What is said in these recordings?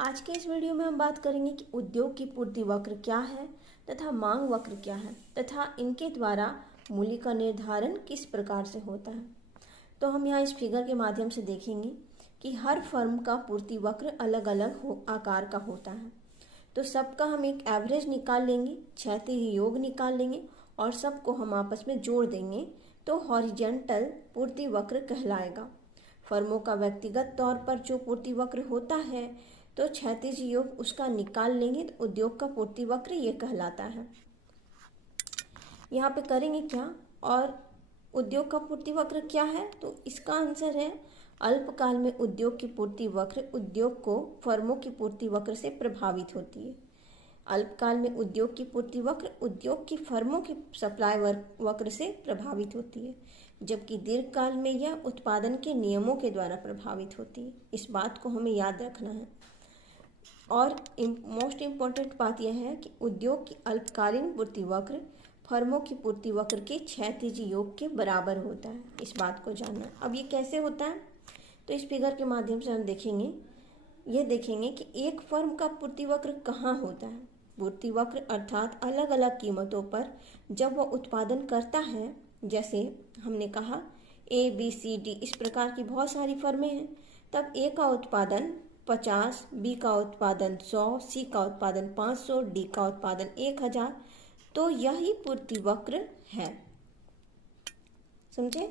आज के इस वीडियो में हम बात करेंगे कि उद्योग की पूर्ति वक्र क्या है तथा मांग वक्र क्या है तथा इनके द्वारा मूल्य का निर्धारण किस प्रकार से होता है। तो हम यहाँ इस फिगर के माध्यम से देखेंगे कि हर फर्म का पूर्ति वक्र अलग अलग आकार का होता है। तो सबका हम एक एवरेज निकाल लेंगे, क्षैतिज योग निकाल लेंगे और सबको हम आपस में जोड़ देंगे तो हॉरिजॉन्टल पूर्ति वक्र कहलाएगा। फर्मों का व्यक्तिगत तौर पर जो पूर्ति वक्र होता है तो क्षैतिज योग उसका निकाल लेंगे तो उद्योग का पूर्ति वक्र ये कहलाता है। यहाँ पे करेंगे क्या और उद्योग का पूर्ति वक्र क्या है, तो इसका आंसर है अल्पकाल में उद्योग की पूर्ति वक्र उद्योग को फर्मों की पूर्ति वक्र से प्रभावित होती है। अल्पकाल में उद्योग की पूर्ति वक्र उद्योग की फर्मों की सप्लाई वक्र से प्रभावित होती है, जबकि दीर्घकाल में यह उत्पादन के नियमों के द्वारा प्रभावित होती है। इस बात को हमें याद रखना है। और मोस्ट इम्पॉर्टेंट बात यह है कि उद्योग की अल्पकालीन पूर्ति वक्र फर्मों की पूर्ति वक्र के क्षैतिज योग के बराबर होता है। इस बात को जानना। अब ये कैसे होता है, तो इस फिगर के माध्यम से हम देखेंगे कि एक फर्म का पूर्ति वक्र कहाँ होता है। पूर्ति वक्र अर्थात अलग अलग कीमतों पर जब वह उत्पादन करता है, जैसे हमने कहा ABCD इस प्रकार की बहुत सारी फर्में हैं, तब A का उत्पादन 50, B का उत्पादन 100, C का उत्पादन 500, D का उत्पादन 1000, तो यही पूर्ति वक्र है। समझे,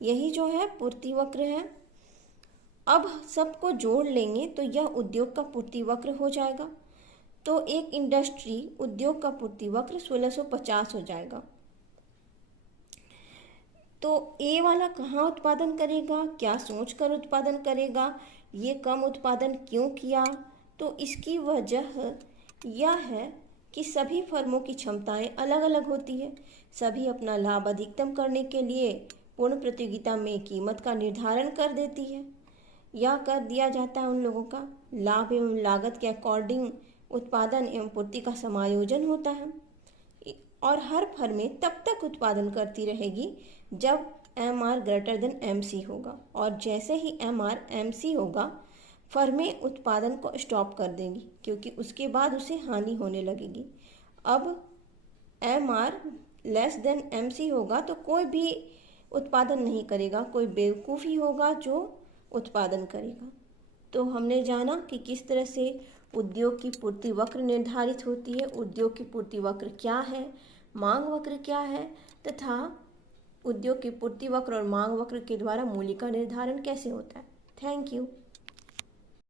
यही जो है पूर्ति वक्र है। अब सबको जोड़ लेंगे तो यह उद्योग का पूर्ति वक्र हो जाएगा। तो एक इंडस्ट्री उद्योग का पूर्ति वक्र 1650 हो जाएगा। तो ए वाला कहाँ उत्पादन करेगा, क्या सोचकर उत्पादन करेगा, ये कम उत्पादन क्यों किया, तो इसकी वजह यह है कि सभी फर्मों की क्षमताएं अलग अलग होती है। सभी अपना लाभ अधिकतम करने के लिए पूर्ण प्रतियोगिता में कीमत का निर्धारण कर देती है या कर दिया जाता है। उन लोगों का लाभ एवं लागत के अकॉर्डिंग उत्पादन एवं पूर्ति का समायोजन होता है और हर फर्में तब तक उत्पादन करती रहेगी जब MR ग्रेटर देन MC होगा, और जैसे ही MR MC होगा फर्में उत्पादन को स्टॉप कर देंगी क्योंकि उसके बाद उसे हानि होने लगेगी। अब MR लेस देन MC होगा तो कोई भी उत्पादन नहीं करेगा, कोई बेवकूफ़ ही होगा जो उत्पादन करेगा। तो हमने जाना कि किस तरह से उद्योग की पूर्ति वक्र निर्धारित होती है, उद्योग की पूर्ति वक्र क्या है, मांग वक्र क्या है तथा उद्योग की पूर्ति वक्र और मांग वक्र के द्वारा मूल्य का निर्धारण कैसे होता है। Thank you.